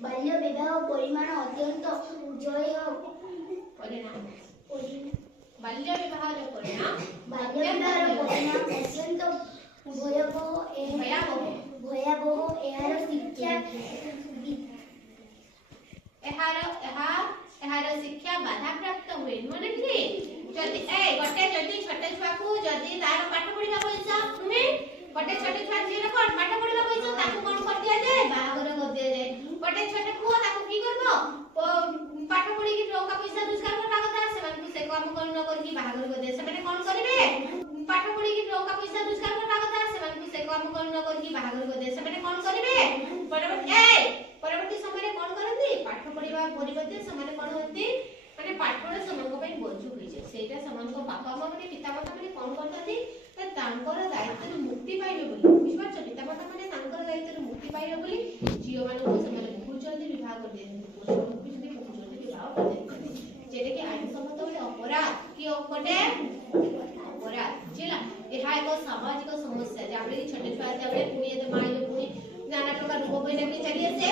ବାଲ୍ୟ ବିବାହ ପରିମାଣ ଅତ୍ୟନ୍ତ ଉଜ୍ଜୟ ପରିଣାମ ବାଲ୍ୟ ବିବାହର ପରିଣାମ ଅତ୍ୟନ୍ତ ଭୟାବହ ଏହାର ଶିକ୍ଷା ବାଧାପ୍ରାପ୍ତ ହୁଏ ମାନେ କି ଯଦି ଗୋଟେ ଯଦି ଛୋଟ ଛୁଆକୁ ଯଦି ତାର ପାଠ ପଢିବା ବୟସ ନୁହେଁ ଗୋଟେ ଛୋଟ ଛୁଆ ଝିଅର କଣ ପାଠ ପଢିବା ବୟସ ତାକୁ କଣ କରିଦିଆଯାଏ ବାହାଘର କରିଦିଆଯାଏ ଗୋଟେ ଛୋଟ ପୁଅ ତାକୁ କି କରିବ ପାଠ ପଢିକି ଟଙ୍କା ପଇସା ରୋଜଗାର କରିବା କଥା ସେମାନଙ୍କୁ ସେ କାମ ନ କରିକି ବାହାଘର କରିଦିଏ ସେମାନେ କଣ କରିବେ ପାଠ ପଢିକି ଟଙ୍କା ପଇସା ରୋଜଗାର କରିବା କଥା ସେମାନଙ୍କୁ ସେ କାମ ନ କରିକି ବାହାଘର କରିଦିଏ ସେମାନେ କଣ କରିବେ ପରବର୍ତ୍ତୀ ସମୟରେ କଣ କରନ୍ତି ପାଠ ପଢିବା ପରିବର୍ତ୍ତେ ସେମାନେ କଣ ହୁଅନ୍ତି ମାନେ ପାଠରେ ସେମାନଙ୍କ ପାଇଁ ବୋଝ ହୋଇଯାଏ ସେଇଟା ସେମାନଙ୍କ ବାପା ମା ମାନେ ପିତାମାତା ମାନେ କଣ କରନ୍ତି ତାଙ୍କର ଦାୟିତ୍ୱରୁ ମୁକ୍ତି ପାଇବେ ବୋଲି ବୁଝିପାରୁଛ ପିତାମାତା ମାନେ ତାଙ୍କର ଦାୟିତ୍ୱରୁ ମୁକ୍ତି ପାଇବେ ବୋଲି ଝିଅ ମାନଙ୍କୁ ସେମାନେ ବହୁତ ଜଲ୍ଦି ବିବାହ କରିଦିଅନ୍ତି ପୁଅମାନଙ୍କୁ ବି ଯଦି ବହୁତ ଜଲ୍ଦି ବିବାହ କରିଦିଅନ୍ତି ଯେଟା କି ଆଇନସମ୍ମତ ଗୋଟେ ଅପରାଧ କି ଅଟେ ଅପରାଧ ବୁଝିଲା ଏହା ଏକ ସାମାଜିକ ସମସ୍ୟା ଯାହାବେଳେ କି ଛୋଟ ଛୁଆ ଆସିଲା ବେଳେ ପୁଣି ଏତେ ମାଇଲେ ପୁଣି ନାନା ପ୍ରକାର ରୋଗ ବୈରାଗ୍ୟ ଚାଲି ଆସେ